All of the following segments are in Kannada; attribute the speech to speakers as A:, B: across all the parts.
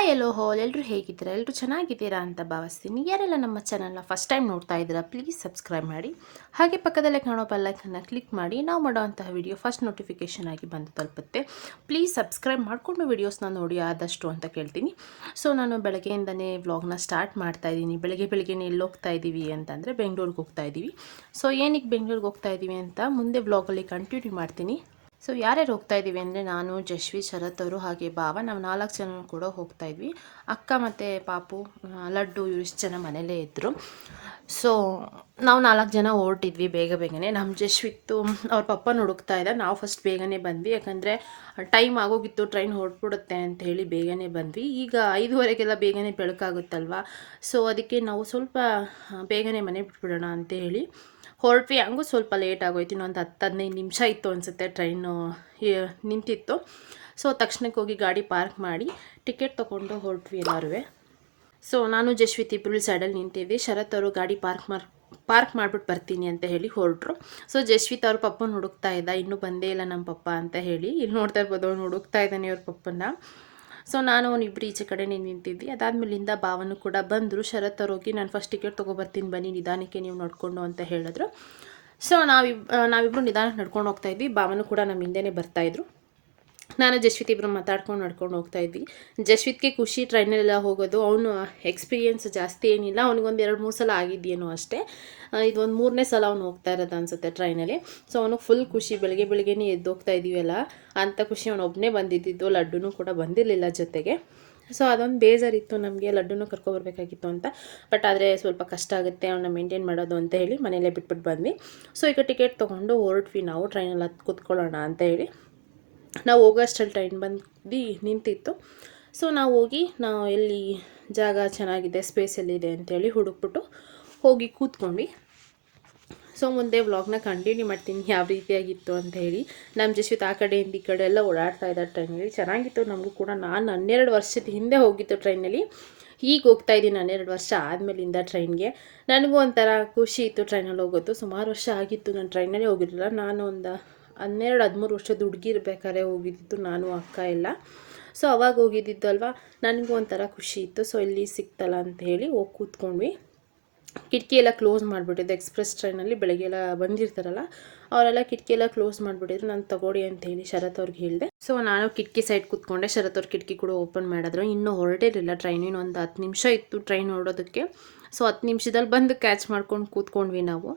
A: ಹಾಯ್ ಎಲ್ಲೋ ಹೋಲ್ ಎಲ್ಲರೂ ಹೇಗಿದ್ದೀರಾ? ಎಲ್ಲರೂ ಚೆನ್ನಾಗಿದ್ದೀರಾ ಅಂತ ಭಾವಿಸ್ತೀನಿ. ಯಾರೆಲ್ಲ ನಮ್ಮ ಚಾನಲ್ನ ಫಸ್ಟ್ ಟೈಮ್ ನೋಡ್ತಾ ಇದ್ದೀರಾ ಪ್ಲೀಸ್ ಸಬ್ಸ್ಕ್ರೈಬ್ ಮಾಡಿ. ಹಾಗೆ ಪಕ್ಕದಲ್ಲೇ ಕಾಣೋ ಬೆಲ್ಲೈಕನ್ನ ಕ್ಲಿಕ್ ಮಾಡಿ. ನಾವು ಮಾಡೋವಂತಹ ವಿಡಿಯೋ ಫಸ್ಟ್ ನೋಟಿಫಿಕೇಷನ್ ಆಗಿ ಬಂದು ತಲುಪುತ್ತೆ. ಪ್ಲೀಸ್ ಸಬ್ಸ್ಕ್ರೈಬ್ ಮಾಡಿಕೊಂಡು ವೀಡಿಯೋಸ್ನ ನೋಡಿ ಆದಷ್ಟು ಅಂತ ಕೇಳ್ತೀನಿ. ಸೊ ನಾನು ಬೆಳಗ್ಗೆಯಿಂದನೇ ವ್ಲಾಗ್ನ ಸ್ಟಾರ್ಟ್ ಮಾಡ್ತಾ ಇದ್ದೀನಿ. ಬೆಳಗ್ಗೆ ಬೆಳಗ್ಗೆನೇ ಎಲ್ಲಿ ಹೋಗ್ತಾ ಇದ್ದೀವಿ ಅಂತಂದರೆ ಬೆಂಗಳೂರಿಗೆ ಹೋಗ್ತಾ ಇದ್ದೀವಿ. ಸೊ ಏನಕ್ಕೆ ಬೆಂಗಳೂರಿಗೆ ಹೋಗ್ತಾ ಇದ್ದೀವಿ ಅಂತ ಮುಂದೆ ವ್ಲಾಗಲ್ಲಿ ಕಂಟಿನ್ಯೂ ಮಾಡ್ತೀನಿ. ಸೊ ಯಾರ್ಯಾರು ಹೋಗ್ತಾ ಇದ್ದೀವಿ ಅಂದರೆ ನಾನು, ಜಶ್ವಿ, ಶರತ್ ಅವರು ಹಾಗೆ ಭಾವ, ನಾವು ನಾಲ್ಕು ಜನ ಕೂಡ ಹೋಗ್ತಾ ಇದ್ವಿ. ಅಕ್ಕ ಮತ್ತು ಪಾಪು ಲಡ್ಡು ಇಷ್ಟು ಜನ ಮನೇಲೇ ಇದ್ದರು ಸೊ ನಾವು ನಾಲ್ಕು ಜನ ಹೊರಟಿದ್ವಿ ಬೇಗ ಬೇಗನೆ. ನಮ್ಮ ಜಶ್ವಿತ್ತು, ಅವ್ರ ಪಪ್ಪ ಹುಡುಕ್ತಾ ಇದ್ದ ನಾವು ಫಸ್ಟ್ ಬೇಗನೆ ಬಂದ್ವಿ. ಯಾಕಂದರೆ ಟೈಮ್ ಆಗೋಗಿತ್ತು ಟ್ರೈನ್ ಹೊರಟ್ಬಿಡುತ್ತೆ ಅಂತ ಹೇಳಿ ಬೇಗನೆ ಬಂದ್ವಿ. ಈಗ ಐದುವರೆಗೆಲ್ಲ ಬೇಗನೆ ಬೆಳಕಾಗುತ್ತಲ್ವ? ಸೊ ಅದಕ್ಕೆ ನಾವು ಸ್ವಲ್ಪ ಬೇಗನೆ ಮನೆ ಬಿಟ್ಬಿಡೋಣ ಅಂತ ಹೇಳಿ ಹೊರಟ್ವಿ. ಹಂಗೂ ಸ್ವಲ್ಪ ಲೇಟ್ ಆಗೋಯ್ತು. ಇನ್ನೊಂದು ಹತ್ತು, ಹದಿನೈದು ನಿಮಿಷ ಇತ್ತು ಅನಿಸುತ್ತೆ ಟ್ರೈನು ನಿಂತಿತ್ತು. ಸೊ ತಕ್ಷಣಕ್ಕೆ ಹೋಗಿ ಗಾಡಿ ಪಾರ್ಕ್ ಮಾಡಿ ಟಿಕೆಟ್ ತೊಗೊಂಡು ಹೊರಟ್ವಿ ಎಲ್ಲರೂ ಸೊ ನಾನು, ಜಶ್ವಿತ್ ಇಬ್ಬರು ಸೈಡಲ್ಲಿ ನಿಂತಿದ್ವಿ. ಶರತ್ ಅವರು ಗಾಡಿ ಪಾರ್ಕ್ ಮಾರ್ ಪಾರ್ಕ್ ಮಾಡ್ಬಿಟ್ಟು ಬರ್ತೀನಿ ಅಂತ ಹೇಳಿ ಹೊರಟ್ರು. ಸೊ ಜಶ್ವಿತ್ ಅವ್ರ ಪಪ್ಪನ ಹುಡುಕ್ತಾ ಇದ್ದ. ಇನ್ನೂ ಬಂದೇ ಇಲ್ಲ ನಮ್ಮ ಪಪ್ಪ ಅಂತ ಹೇಳಿ. ಇಲ್ಲಿ ನೋಡ್ತಾ ಇರ್ಬೋದು, ಅವ್ನು ಹುಡುಕ್ತಾ ಇದ್ದಾನೆ ಇವ್ರ ಪಪ್ಪನ ಸೊ ನಾನು ಅವನಿಬ್ಬರು ಈಚೆ ಕಡೆನೇ ನಿಂತಿದ್ವಿ ಅದಾದ್ಮೇಲಿಂದ ಭಾವನು ಕೂಡ ಬಂದರು. ಶರತ್ ಅವ್ರು ಹೋಗಿ, ನಾನು ಫಸ್ಟ್ ಟಿಕೆಟ್ ತೊಗೊಬರ್ತೀನಿ, ಬನ್ನಿ, ನಿಧಾನಕ್ಕೆ ನೀವು ನೋಡಿಕೊಂಡು ಅಂತ ಹೇಳಿದ್ರು. ಸೊ ನಾವಿಬ್ ನಾವಿಬ್ಬರು ನಿಧಾನಕ್ಕೆ ನಡ್ಕೊಂಡು ಹೋಗ್ತಾ ಇದ್ವಿ. ಭಾವನು ಕೂಡ ನಮ್ಮ ಹಿಂದೆನೇ ಬರ್ತಾಯಿದ್ರು ನಾನು ಜಶ್ವಿತ್ ಇಬ್ಬರು ಮಾತಾಡ್ಕೊಂಡು ನಡ್ಕೊಂಡು ಹೋಗ್ತಾ ಇದ್ವಿ. ಜಶ್ವಿತ್ಗೆ ಖುಷಿ ಟ್ರೈನಲ್ಲೆಲ್ಲ ಹೋಗೋದು, ಅವನು ಎಕ್ಸ್ಪೀರಿಯೆನ್ಸ್ ಜಾಸ್ತಿ ಏನಿಲ್ಲ, ಅವನಿಗೊಂದು ಎರಡು ಮೂರು ಸಲ ಆಗಿದ್ದೇನೋ ಅಷ್ಟೇ. ಇದೊಂದು ಮೂರನೇ ಸಲ ಅವ್ನು ಹೋಗ್ತಾ ಇರೋದು ಅನ್ಸುತ್ತೆ ಟ್ರೈನಲ್ಲಿ. ಸೊ ಅವನಿಗೆ ಫುಲ್ ಖುಷಿ, ಬೆಳಗ್ಗೆ ಬೆಳಗ್ಗೆನೇ ಎದ್ದು ಹೋಗ್ತಾ ಇದ್ದೀವಲ್ಲ ಅಂಥ ಖುಷಿ ಅವನು ಒಬ್ಬನೇ ಬಂದಿದ್ದಿದ್ದು ಲಡ್ಡೂ ಕೂಡ ಬಂದಿರಲಿಲ್ಲ ಜೊತೆಗೆ. ಸೊ ಅದೊಂದು ಬೇಜಾರಿತ್ತು ನಮಗೆ ಲಡ್ಡೂ ಕರ್ಕೊಬರ್ಬೇಕಾಗಿತ್ತು ಅಂತ. ಬಟ್ ಆದರೆ ಸ್ವಲ್ಪ ಕಷ್ಟ ಆಗುತ್ತೆ ಅವನ್ನ ಮೇಂಟೈನ್ ಮಾಡೋದು ಅಂತ ಹೇಳಿ ಮನೆಯಲ್ಲೇ ಬಿಟ್ಬಿಟ್ಟು ಬಂದ್ವಿ. ಸೊ ಈಗ ಟಿಕೆಟ್ ತೊಗೊಂಡು ಹೊರಟ್ವಿ ನಾವು ಟ್ರೈನಲ್ಲಿ ಹತ್ತು ಕೂತ್ಕೊಳ್ಳೋಣ ಅಂತ ಹೇಳಿ. ನಾವು ಹೋಗೋಷ್ಟರಲ್ಲಿ ಟ್ರೈನ್ ಬಂದು ನಿಂತಿತ್ತು. ಸೊ ನಾವು ಹೋಗಿ, ನಾವು ಎಲ್ಲಿ ಜಾಗ ಚೆನ್ನಾಗಿದೆ ಸ್ಪೇಸ್ ಎಲ್ಲಿದೆ ಅಂತೇಳಿ ಹುಡುಕ್ಬಿಟ್ಟು ಹೋಗಿ ಕೂತ್ಕೊಂಡ್ವಿ. ಸೊ ಮುಂದೆ ವ್ಲಾಗ್ನ ಕಂಟಿನ್ಯೂ ಮಾಡ್ತೀನಿ, ಯಾವ ರೀತಿಯಾಗಿತ್ತು ಅಂತ ಹೇಳಿ ನಮ್ಮ ಜಶ್ವಿತ್ ಆ ಕಡೆಯಿಂದ ಈ ಕಡೆ ಎಲ್ಲ ಓಡಾಡ್ತಾ ಇದ್ದಾರೆ ಟ್ರೈನಲ್ಲಿ ಚೆನ್ನಾಗಿತ್ತು, ನಮಗೂ ಕೂಡ. ನಾನು ಹನ್ನೆರಡು ವರ್ಷದ ಹಿಂದೆ ಹೋಗಿತ್ತು ಟ್ರೈನಲ್ಲಿ ಈಗ ಹೋಗ್ತಾ ಇದ್ದೀನಿ ಹನ್ನೆರಡು ವರ್ಷ ಆದಮೇಲಿಂದ ಟ್ರೈನ್ಗೆ ನನಗೂ ಒಂಥರ ಖುಷಿ ಇತ್ತು ಟ್ರೈನಲ್ಲಿ ಹೋಗೋದು. ಸುಮಾರು ವರ್ಷ ಆಗಿತ್ತು ನಾನು ಟ್ರೈನಲ್ಲಿ ಹೋಗಿರಲಿಲ್ಲ. ನಾನು ಒಂದು ಹನ್ನೆರಡು, ಹದಿಮೂರು ವರ್ಷದ ಹುಡುಗಿ ಹೋಗಿದ್ದು ಹೋಗಿದ್ದಿದ್ದು ನಾನು, ಅಕ್ಕ ಎಲ್ಲ. ಸೊ ಅವಾಗ ಹೋಗಿದ್ದಿದ್ದಲ್ವ? ನನಗೂ ಒಂಥರ ಖುಷಿ ಇತ್ತು. ಸೊ ಇಲ್ಲಿ ಸಿಕ್ತಲ್ಲ ಅಂತ ಹೇಳಿ ಹೋಗಿ ಕೂತ್ಕೊಂಡ್ವಿ. ಕಿಟಕಿ ಎಲ್ಲ ಕ್ಲೋಸ್ ಮಾಡಿಬಿಟ್ಟಿದ್ದು. ಎಕ್ಸ್ಪ್ರೆಸ್ ಟ್ರೈನಲ್ಲಿ ಬೆಳಗ್ಗೆ ಎಲ್ಲ ಬಂದಿರ್ತಾರಲ್ಲ, ಅವರೆಲ್ಲ ಕಿಟಕಿ ಎಲ್ಲ ಕ್ಲೋಸ್ ಮಾಡಿಬಿಟ್ಟಿದ್ರು. ನಾನು ತಗೊಳ್ಳಿ ಅಂತ ಹೇಳಿ ಶರತ್ ಅವ್ರಿಗೆ ಹೇಳಿದೆ. ಸೊ ನಾನು ಕಿಟಕಿ ಸೈಡ್ ಕೂತ್ಕೊಂಡೆ. ಶರತ್ ಅವ್ರ ಕಿಟಕಿ ಕೂಡ ಓಪನ್ ಮಾಡಿದ್ರು. ಇನ್ನೂ ಹೊರಟಿರಲಿಲ್ಲ ಟ್ರೈನ್ ಒಂದು ಹತ್ತು ನಿಮಿಷ ಇತ್ತು ಟ್ರೈನ್ ಹೊರಡೋದಕ್ಕೆ ಸೊ ಹತ್ತು ನಿಮಿಷದಲ್ಲಿ ಬಂದು ಕ್ಯಾಚ್ ಮಾಡ್ಕೊಂಡು ಕೂತ್ಕೊಂಡ್ವಿ ನಾವು.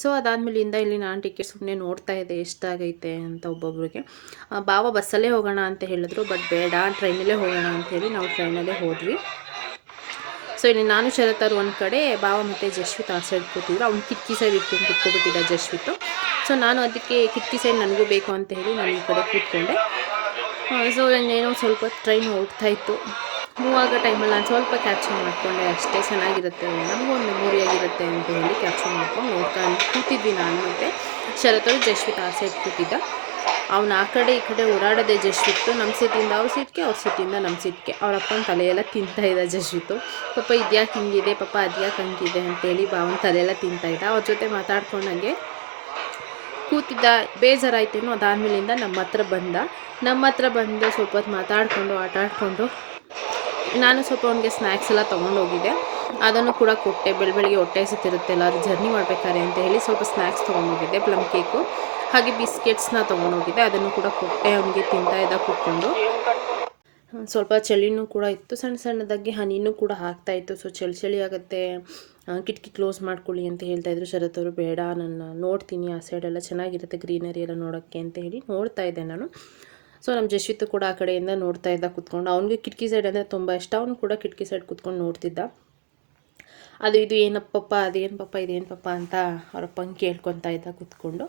A: ಸೊ ಅದಾದಮೇಲಿಂದ ಇಲ್ಲಿ ನಾನು ಟಿಕೆಟ್ ಸುಮ್ಮನೆ ನೋಡ್ತಾ ಇದ್ದೆ ಎಷ್ಟಾಗೈತೆ ಅಂತ ಒಬ್ಬೊಬ್ರಿಗೆ. ಬಾವ ಬಸ್ಸಲ್ಲೇ ಹೋಗೋಣ ಅಂತ ಹೇಳಿದ್ರು ಬಟ್ ಬೇಡ ಟ್ರೈನಲ್ಲೇ ಹೋಗೋಣ ಅಂತ ಹೇಳಿ ನಾವು ಟ್ರೈನಲ್ಲೇ ಹೋದ್ವಿ. ಸೊ ಇಲ್ಲಿ ನಾನು ಶರತರು ಒಂದು ಕಡೆ ಬಾವ ಮತ್ತು ಜಶ್ವಿತ್ ಆ ಸೈಡ್ ಕೂತಿದ್ರು. ಅವ್ನು ಕಿಟಕಿ ಸೈಡ್ ಇಟ್ಕೊಂಡು ಕುತ್ಕೊಬಿಟ್ಟಿದ್ದ ಜಶ್ವಿತ್ತು ಸೊ ನಾನು ಅದಕ್ಕೆ ಕಿಟಕಿ ಸೈಡ್ ನನಗೂ ಬೇಕು ಅಂತ ಹೇಳಿ ನಾನು ಈ ಕಡೆ ಕೂತ್ಕೊಂಡೆ. ಸೊ ಇನ್ನೇನೋ ಸ್ವಲ್ಪ ಟ್ರೈನ್ ಹೋಗ್ತಾ ಇತ್ತು. ಮೂವ್ ಆಗೋ ಟೈಮಲ್ಲಿ ನಾನು ಸ್ವಲ್ಪ ಕ್ಯಾಪ್ಚರ್ ಮಾಡಿಕೊಂಡೆ, ಅಷ್ಟೇ ಚೆನ್ನಾಗಿರುತ್ತೆ, ನಮಗೂ ಒಂದು ಮೆಮೊರಿ ಆಗಿರುತ್ತೆ ಅಂತ ಹೇಳಿ ಕ್ಯಾಪ್ಚರ್ ಮಾಡ್ಕೊಂಡು ನೋಡ್ತಾ ಕೂತಿದ್ವಿ ನಾನು ಮತ್ತು ಶರತ್ ಅವ್ರು ಜಶ್ವಿತ್ ಆ ಸೈಡ್ ಕೂತಿದ್ದ. ಅವ್ನು ಆ ಕಡೆ ಈ ಕಡೆ ಓಡಾಡೋದೇ ಜಶ್ವಿತ್ತು ನಮ್ಮ ಸೀಟಿಂದ ಅವ್ರ ಸೀಟ್ಗೆ ಅವ್ರ ಸೀಟಿಂದ ನಮ್ಮ ಸೀಟ್ಗೆ ಅವ್ರ ಅಪ್ಪನ ತಲೆಯೆಲ್ಲ ತಿಂತಾ ಇದ್ದ ಜಶ್ವಿತ್ತು. ಪಾಪ ಇದ್ಯಾಕೆ ಹಿಂಗಿದೆ, ಪಾಪ ಅದ್ಯಾಕೆ ಹಂಗಿದೆ ಅಂತೇಳಿ ಭಾವನ ತಲೆಯೆಲ್ಲ ತಿಂತಾ ಇದ್ದ. ಅವ್ರ ಜೊತೆ ಮಾತಾಡ್ಕೊಂಡಂಗೆ ಕೂತಿದ್ದ ಬೇಜಾರಾಯ್ತೇನೋ ಅದಾದ್ಮೇಲಿಂದ ನಮ್ಮ ಹತ್ರ ಬಂದ. ನಮ್ಮ ಹತ್ರ ಬಂದು ಸ್ವಲ್ಪ ಹೊತ್ತು ಮಾತಾಡಿಕೊಂಡು ಆಟ ಆಡಿಕೊಂಡು ನಾನು ಸ್ವಲ್ಪ ಅವನಿಗೆ ಸ್ನ್ಯಾಕ್ಸ್ ಎಲ್ಲ ತೊಗೊಂಡು ಹೋಗಿದ್ದೆ. ಅದನ್ನು ಕೂಡ ಕೊಟ್ಟೆ. ಬೆಳ ಬೆಳಿಗ್ಗೆ ಹೊಟ್ಟೆ ಸುತ್ತಿರುತ್ತೆಲ್ಲ ಅದು ಜರ್ನಿ ಮಾಡಬೇಕಾದ್ರೆ ಅಂತ ಹೇಳಿ ಸ್ವಲ್ಪ ಸ್ನ್ಯಾಕ್ಸ್ ತೊಗೊಂಡೋಗಿದ್ದೆ ಪ್ಲಮ್ ಕೇಕು ಹಾಗೆ ಬಿಸ್ಕೆಟ್ಸ್ನ ತೊಗೊಂಡೋಗಿದ್ದೆ ಅದನ್ನು ಕೂಡ ಕೊಟ್ಟೆ ಅವನಿಗೆ ತಿಂತಾ ಇದ್ದ ಕೂತ್ಕೊಂಡು. ಸ್ವಲ್ಪ ಚಳಿನೂ ಕೂಡ ಇತ್ತು. ಸಣ್ಣ ಸಣ್ಣದಾಗಿ ಹನಿನೂ ಕೂಡ ಹಾಕ್ತಾ ಇತ್ತು. ಸೊ ಚಳಿ ಚಳಿ ಆಗುತ್ತೆ. ಕಿಟಕಿ ಕ್ಲೋಸ್ ಮಾಡ್ಕೊಳ್ಳಿ ಅಂತ ಹೇಳ್ತಾ ಇದ್ರು. ಶರತ್ ಅವರು, ಬೇಡ ನಾನು ನೋಡ್ತೀನಿ. ಆ ಸೈಡೆಲ್ಲ ಚೆನ್ನಾಗಿರುತ್ತೆ. ಗ್ರೀನರಿ ಎಲ್ಲ ನೋಡೋಕ್ಕೆ ಅಂತ ಹೇಳಿ ನೋಡ್ತಾ ಇದ್ದೆ ನಾನು. ಸೊ ನಮ್ಮ ಜಶ್ವಿತ್ ಕೂಡ ಆ ಕಡೆಯಿಂದ ನೋಡ್ತಾ ಇದ್ದ ಕೂತ್ಕೊಂಡು, ಅವ್ನಿಗೆ ಕಿಟಕಿ ಸೈಡ್ ಅಂದರೆ ತುಂಬ ಇಷ್ಟ. ಅವನು ಕೂಡ ಕಿಟಕಿ ಸೈಡ್ ಕೂತ್ಕೊಂಡು ನೋಡ್ತಿದ್ದ. ಅದು ಇದು ಏನಪ್ಪಪ್ಪ, ಅದೇನು ಪಪ್ಪ ಇದೇನು ಪಪ್ಪ ಅಂತ ಅವರಪ್ಪಂಗೆ ಕೇಳ್ಕೊತಾ ಇದ್ದ ಕೂತ್ಕೊಂಡು.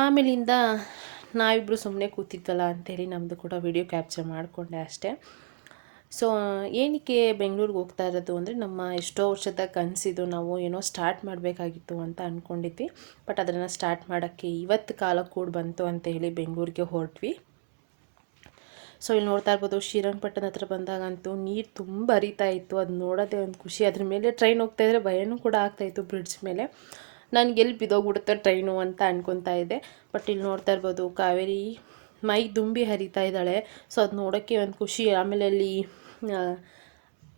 A: ಆಮೇಲಿಂದ ನಾವಿಬ್ಬರು ಸುಮ್ಮನೆ ಕೂತಿದ್ದಲ್ಲ ಅಂತೇಳಿ ನಮ್ಮದು ಕೂಡ ವಿಡಿಯೋ ಕ್ಯಾಪ್ಚರ್ ಮಾಡಿಕೊಂಡೆ ಅಷ್ಟೇ. ಸೊ, ಏನಕ್ಕೆ ಬೆಂಗಳೂರಿಗೆ ಹೋಗ್ತಾ ಇರೋದು ಅಂದರೆ ನಮ್ಮ ಎಷ್ಟೋ ವರ್ಷದ ಕನಸಿದು ನಾವು ಏನೋ ಸ್ಟಾರ್ಟ್ ಮಾಡಬೇಕಾಗಿತ್ತು ಅಂತ ಅಂದ್ಕೊಂಡಿದ್ವಿ ಬಟ್ ಅದನ್ನು ಸ್ಟಾರ್ಟ್ ಮಾಡೋಕ್ಕೆ ಇವತ್ತು ಕಾಲ ಕೂಡ ಬಂತು ಅಂತ ಹೇಳಿ ಬೆಂಗಳೂರಿಗೆ ಹೊರಟ್ವಿ. ಸೊ ಇಲ್ಲಿ ನೋಡ್ತಾ ಇರ್ಬೋದು, ಶ್ರೀರಂಗಪಟ್ಟಣ ಹತ್ರ ಬಂದಾಗಂತೂ ನೀರು ತುಂಬ ಹರಿತಾ ಇತ್ತು. ಅದು ನೋಡೋದೇ ಒಂದು ಖುಷಿ. ಅದ್ರ ಮೇಲೆ ಟ್ರೈನ್ ಹೋಗ್ತಾ ಇದ್ರೆ ಭಯನೂ ಕೂಡ ಆಗ್ತಾಯಿತ್ತು ಬ್ರಿಡ್ಜ್ ಮೇಲೆ. ನನಗೆ ಎಲ್ಲಿ ಬಿದ್ದೋಗ್ಬಿಡುತ್ತೆ ಟ್ರೈನು ಅಂತ ಅನ್ಕೊತಾ ಇದ್ದೆ. ಬಟ್ ಇಲ್ಲಿ ನೋಡ್ತಾ ಇರ್ಬೋದು, ಕಾವೇರಿ ಮೈ ದುಂಬಿ ಹರಿತಾ ಇದ್ದಾಳೆ. ಸೊ ಅದು ನೋಡೋಕ್ಕೆ ಒಂದು ಖುಷಿ. ಆಮೇಲೆ ಅಲ್ಲಿ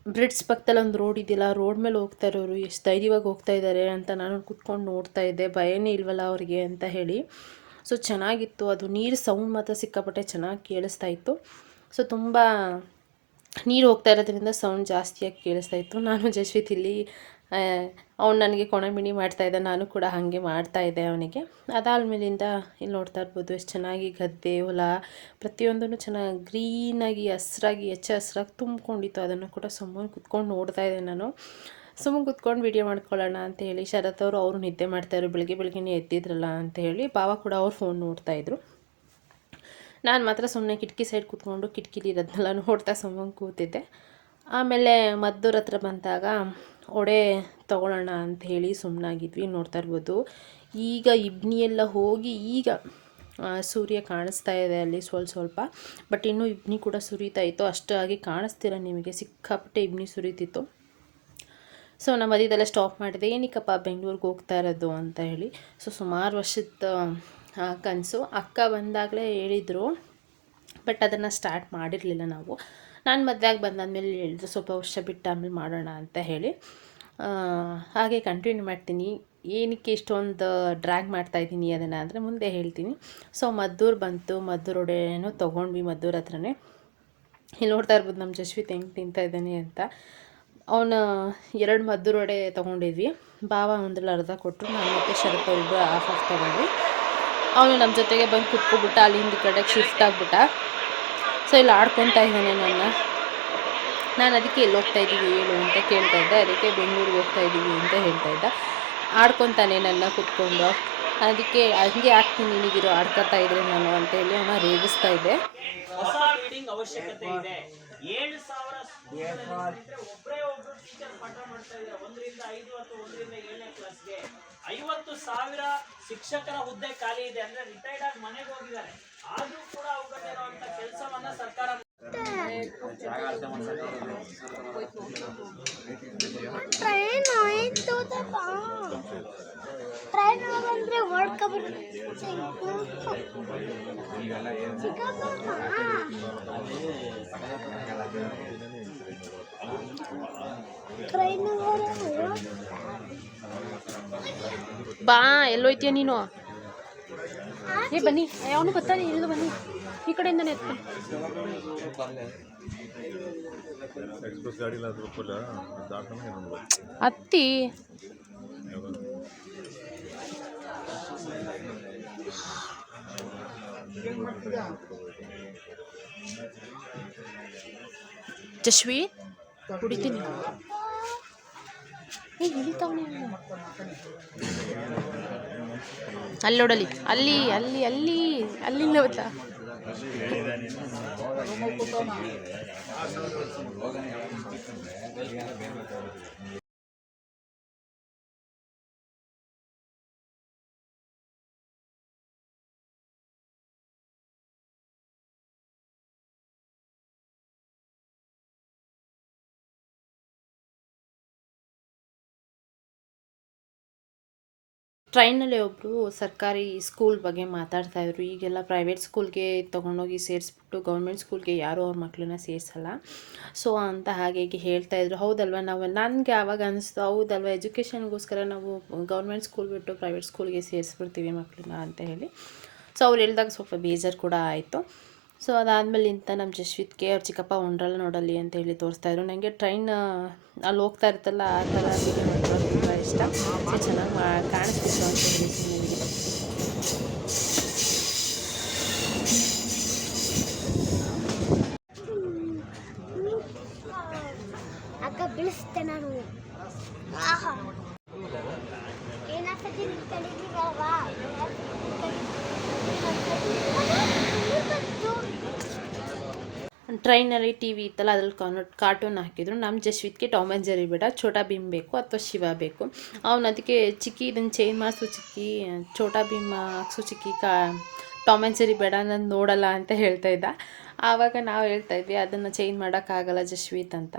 A: ಬ್ರಿಡ್ಸ್ ಪಕ್ಕದಲ್ಲಿ ಒಂದು ರೋಡ್ ಇದೆಯಲ್ಲ ರೋಡ್ ಮೇಲೆ ಹೋಗ್ತಾ ಇರೋರು ಎಷ್ಟು ಧೈರ್ಯವಾಗಿ ಹೋಗ್ತಾ ಇದ್ದಾರೆ ಅಂತ ನಾನು ಕುತ್ಕೊಂಡು ನೋಡ್ತಾ ಇದ್ದೆ. ಭಯನೇ ಇಲ್ವಲ್ಲ ಅವ್ರಿಗೆ ಅಂತ ಹೇಳಿ. ಸೊ ಚೆನ್ನಾಗಿತ್ತು. ಅದು ನೀರು, ಸೌಂಡ್ ಮಾತ್ರ ಸಿಕ್ಕಾಪಟ್ಟೆ ಚೆನ್ನಾಗಿ ಕೇಳಿಸ್ತಾ ಇತ್ತು. ಸೊ ತುಂಬ ನೀರು ಹೋಗ್ತಾ ಇರೋದ್ರಿಂದ ಸೌಂಡ್ ಜಾಸ್ತಿಯಾಗಿ ಕೇಳಿಸ್ತಾ ಇತ್ತು. ನಾನು ಜಶ್ವಿತ್ ಇಲ್ಲಿ ಅವನು ನನಗೆ ಕೊಣಮಿಣಿ ಮಾಡ್ತಾಯಿದ್ದ ನಾನು ಕೂಡ ಹಾಗೆ ಮಾಡ್ತಾ ಇದ್ದೆ ಅವನಿಗೆ. ಅದಾದ್ಮೇಲಿಂದ ಇಲ್ಲಿ ನೋಡ್ತಾ ಇರ್ಬೋದು, ಎಷ್ಟು ಚೆನ್ನಾಗಿ ಗದ್ದೆ, ಹೊಲ, ಪ್ರತಿಯೊಂದನ್ನು ಚೆನ್ನಾಗಿ ಗ್ರೀನಾಗಿ, ಹಸ್ರಾಗಿ ಹೆಚ್ಚ ಹಸ್ರಾಗಿ ತುಂಬಿಕೊಂಡಿತ್ತು. ಅದನ್ನು ಕೂಡ ಸುಮ್ಮನೆ ಕುತ್ಕೊಂಡು ನೋಡ್ತಾ ಇದ್ದೆ ನಾನು. ಸುಮ್ಮನೆ ಕುತ್ಕೊಂಡು ವೀಡಿಯೋ ಮಾಡ್ಕೊಳ್ಳೋಣ ಅಂತ ಹೇಳಿ, ಶರತ್ ಅವರು ಅವರು ನಿದ್ದೆ ಮಾಡ್ತಾಯಿದ್ರು ಬೆಳಗ್ಗೆ ಬೆಳಗ್ಗೆನೇ ಎದ್ದಿದ್ರಲ್ಲ ಅಂತ ಹೇಳಿ ಬಾವ ಕೂಡ ಅವ್ರು ಫೋನ್ ನೋಡ್ತಾಯಿದ್ರು ನಾನು ಮಾತ್ರ ಸುಮ್ಮನೆ ಕಿಟಕಿ ಸೈಡ್ ಕೂತ್ಕೊಂಡು ಕಿಟಕಿಲಿ ಇರೋದನ್ನೆಲ್ಲ ನೋಡ್ತಾ ಸುಮ್ಮನೆ ಕೂತಿದ್ದೆ. ಆಮೇಲೆ ಮದ್ದೂರ ಹತ್ರ ಬಂದಾಗ, ಒಡೆ ತೊಗೊಳ್ಳೋಣ ಅಂತ ಹೇಳಿ ಸುಮ್ಮನಾಗಿದ್ವಿ ನೋಡ್ತಾ ಇರ್ಬೋದು. ಈಗ ಇಬ್ನಿಯೆಲ್ಲ ಹೋಗಿ ಈಗ ಸೂರ್ಯ ಕಾಣಿಸ್ತಾ ಇದೆ ಅಲ್ಲಿ ಸ್ವಲ್ಪ ಸ್ವಲ್ಪ. ಬಟ್ ಇನ್ನೂ ಇಬ್ನಿ ಕೂಡ ಸುರಿತಾ ಇತ್ತು. ಅಷ್ಟಾಗಿ ಕಾಣಿಸ್ತಿರ ನಿಮಗೆ. ಸಿಕ್ಕಾಪಟ್ಟೆ ಇಬ್ನಿ ಸುರಿತಿತ್ತು. ಸೊ ನಮ್ಮ ಮಧ್ಯದಲ್ಲೇ ಸ್ಟಾಪ್ ಮಾಡಿದೆ. ಏನಕ್ಕಪ್ಪ ಬೆಂಗಳೂರಿಗೆ ಹೋಗ್ತಾ ಇರೋದು ಅಂತ ಹೇಳಿ. ಸೊ ಸುಮಾರು ವರ್ಷದ ಕನಸು. ಅಕ್ಕ ಬಂದಾಗಲೇ ಹೇಳಿದರು, ಬಟ್ ಅದನ್ನು ಸ್ಟಾರ್ಟ್ ಮಾಡಿರಲಿಲ್ಲ ನಾವು. ನಾನು ಮದುವೆಯಾಗಿ ಬಂದಾದಮೇಲೆ ಹೇಳಿದ್ರು, ಸ್ವಲ್ಪ ವರ್ಷ ಬಿಟ್ಟು ಆಮೇಲೆ ಮಾಡೋಣ ಅಂತ ಹೇಳಿ. ಹಾಗೆ ಕಂಟಿನ್ಯೂ ಮಾಡ್ತೀನಿ. ಏನಕ್ಕೆ ಇಷ್ಟೊಂದು ಡ್ರ್ಯಾಗ್ ಮಾಡ್ತಾಯಿದ್ದೀನಿ ಅದನ್ನು ಅಂದರೆ ಮುಂದೆ ಹೇಳ್ತೀನಿ. ಸೊ ಮದ್ದೂರು ಬಂತು. ಮದ್ದೂರು ಒಡೆನೂ ತೊಗೊಂಡ್ವಿ ಮದ್ದೂರು ಹತ್ರನೇ. ಇಲ್ಲಿ ನೋಡ್ತಾ ಇರ್ಬೋದು ನಮ್ಮ ಜಶ್ವಿತ್ ಹೆಂಗೆ ತಿಂತಾ ಇದ್ದಾನೆ ಅಂತ. ಅವನು ಎರಡು ಮದ್ದೂರು ಒಡೆ ತೊಗೊಂಡಿದ್ವಿ. ಬಾವ ಒಂದ್ರಲ್ಲಿ ಅರ್ಧ ಕೊಟ್ಟರು ನಾನು ಮತ್ತೆ ಶರತ್ ಅವರಿಬ್ಬರು ಹಾಫ್ ಆಫ್ ತೊಗೊಂಡ್ವಿ. ಅವನು ನಮ್ಮ ಜೊತೆಗೆ ಬಂದು ಕುತ್ಕೊಬಿಟ್ಟ, ಅಲ್ಲಿಂದ ಕಡೆಗೆ ಶಿಫ್ಟ್ ಆಗಿಬಿಟ್ಟ. ಸೊ ಇಲ್ಲಿ ಆಡ್ಕೊತಾ ಇದ್ದಾನೆ ನನ್ನ. ನಾನು ಅದಕ್ಕೆ ಎಲ್ಲಿ ಹೋಗ್ತಾ ಇದ್ದೀವಿ ಹೇಳು ಅಂತ ಕೇಳ್ತಾ ಇದ್ದೆ. ಅದಕ್ಕೆ ಬೆಂಗಳೂರಿಗೆ ಹೋಗ್ತಾ ಇದ್ದೀವಿ ಅಂತ ಹೇಳ್ತಾ ಇದ್ದ. ಆಡ್ಕೊತಾನೆ ನನ್ನ ಕುತ್ಕೊಂಡು. ಅದಕ್ಕೆ ಹಂಗೆ ಆಗ್ತೀನಿ ನಿನಗಿರೋ ಆಡ್ಕೊತಾ ಇದ್ರೆ ನಾನು ಅಂತ ಹೇಳಿ ಅವನ ರೇಗಿಸ್ತಾ ಇದ್ದೆ.
B: ಅವಶ್ಯಕತೆ ಇದೆ. ಐವತ್ತು ಸಾವಿರ ಶಿಕ್ಷಕರ ಹುದ್ದೆ ಖಾಲಿ ಇದೆ ಅಂದ್ರೆ ರಿಟೈರ್ಡ್ ಆಗಿ ಮನೆಗೆ ಹೋಗಿದ್ದಾರೆ. ಆದ್ರೂ ಕೂಡ ಅವುಗಳಿರುವಂತ ಕೆಲಸವನ್ನ ಸರ್ಕಾರ
C: ಟ್ರೈನ್ ಹೋಯ್ತು ಟ್ರೈನ್ ಬಂದ್ರೆ ಟ್ರೈನ್
A: ಬಾ ಎಲ್ಲೋಯ್ತೀಯ ನೀನು? ಏ ಬನ್ನಿ. ಅವನು ಬರ್ತಾನೆ ಇಳಿದು ಬನ್ನಿ. ಈ ಕಡೆಯಿಂದನೇ ಎತ್ಕೊಂಡು. ಹತ್ತಿ ಜಶ್ವಿ? ಕುಡಿತೀನಿ. ಏ ಇಳಿತಾವನೆ ಅಲ್ಲಿ ನೋಡಲಿ ಅಲ್ಲಿ ಅಲ್ಲಿ ಅಲ್ಲಿ ಅಲ್ಲಿಂದ ಗೊತ್ತಾ ಟ್ರೈನಲ್ಲಿ ಒಬ್ಬರು ಸರ್ಕಾರಿ ಸ್ಕೂಲ್ ಬಗ್ಗೆ ಮಾತಾಡ್ತಾಯಿದ್ರು ಈಗೆಲ್ಲ ಪ್ರೈವೇಟ್ ಸ್ಕೂಲ್ಗೆ ತೊಗೊಂಡೋಗಿ ಸೇರಿಸ್ಬಿಟ್ಟು ಗೌರ್ಮೆಂಟ್ ಸ್ಕೂಲ್ಗೆ ಯಾರೂ ಅವ್ರ ಮಕ್ಕಳನ್ನ ಸೇರಿಸಲ್ಲ. ಸೊ ಅಂತ ಹಾಗೆ ಹೇಳ್ತಾ ಹೇಳ್ತಾಯಿದ್ರು ಹೌದಲ್ವ ನಾವು ನನಗೆ ಆವಾಗ ಅನಿಸ್ತು, ಹೌದಲ್ವ? ಎಜುಕೇಷನ್ಗೋಸ್ಕರ ನಾವು ಗೌರ್ಮೆಂಟ್ ಸ್ಕೂಲ್ ಬಿಟ್ಟು ಪ್ರೈವೇಟ್ ಸ್ಕೂಲ್ಗೆ ಸೇರಿಸ್ಬಿಡ್ತೀವಿ ಮಕ್ಕಳನ್ನ ಅಂತ ಹೇಳಿ. ಸೊ ಅವ್ರು ಹೇಳಿದಾಗ ಸ್ವಲ್ಪ ಬೇಜಾರು ಕೂಡ ಆಯಿತು. ಸೊ ಅದಾದಮೇಲೆ ಇಂಥ ನಮ್ಮ ಜಶ್ವಿತ್ಗೆ ಅವ್ರ ಚಿಕ್ಕಪ್ಪ ಒಂಡ್ರಲ್ಲ ನೋಡಲಿ ಅಂತ ಹೇಳಿ ತೋರಿಸ್ತಾಯಿದ್ರು ನನಗೆ ಟ್ರೈನ್ ಅಲ್ಲಿ ಹೋಗ್ತಾ ಇರ್ತಲ್ಲ ಆ ಥರ ವೀಡಿಯೋ ಮಾಡ್ಕೊಳ್ಳೋದು ತುಂಬ ಇಷ್ಟ ಸೊ ಚೆನ್ನಾಗಿ ಮಾ ಕಾಣಿಸ್ತಿತ್ತು ಅಂತ ಹೇಳಿ ಸುಮ್ಮನೆ
C: ಅಕ್ಕ ಬೀಳಿಸ್ತೆ ನಾನು ಆಹಾ ಏನಾಗ್ತದೆ ಕಲಿದೀವಲ್ವಾ
A: ಟ್ರೈನಲ್ಲಿ ಟಿ ವಿ ಇತ್ತಲ್ಲ, ಅದ್ರಲ್ಲಿ ಕಾನ್ ಕಾರ್ಟೂನ್ ಹಾಕಿದ್ರು. ನಮ್ಮ ಜಶ್ವಿತ್ಗೆ ಟಾಮ್ ಆ್ಯಂಡ್ ಜೆರಿ ಬೇಡ, ಛೋಟಾ ಭೀಮ್ ಬೇಕು ಅಥವಾ ಶಿವ ಬೇಕು. ಅವ್ನು ಅದಕ್ಕೆ ಚಿಕ್ಕಿ ಇದನ್ನು ಚೇಂಜ್ ಮಾಡಿಸು ಚಿಕ್ಕಿ, ಛೋಟಾ ಭೀಮ್ ಹಾಕ್ಸು ಚಿಕ್ಕಿ ಕಾ ಟಾಮ್ ಆ್ಯಂಡ್ ಜೆರಿ ಬೇಡ ನಾನು ನೋಡಲ್ಲ ಅಂತ ಹೇಳ್ತಾ ಇದ್ದ. ಆವಾಗ ನಾವು ಹೇಳ್ತಾ ಇದ್ವಿ, ಅದನ್ನು ಚೇಂಜ್ ಮಾಡೋಕ್ಕಾಗಲ್ಲ ಜಶ್ವಿತ್ ಅಂತ.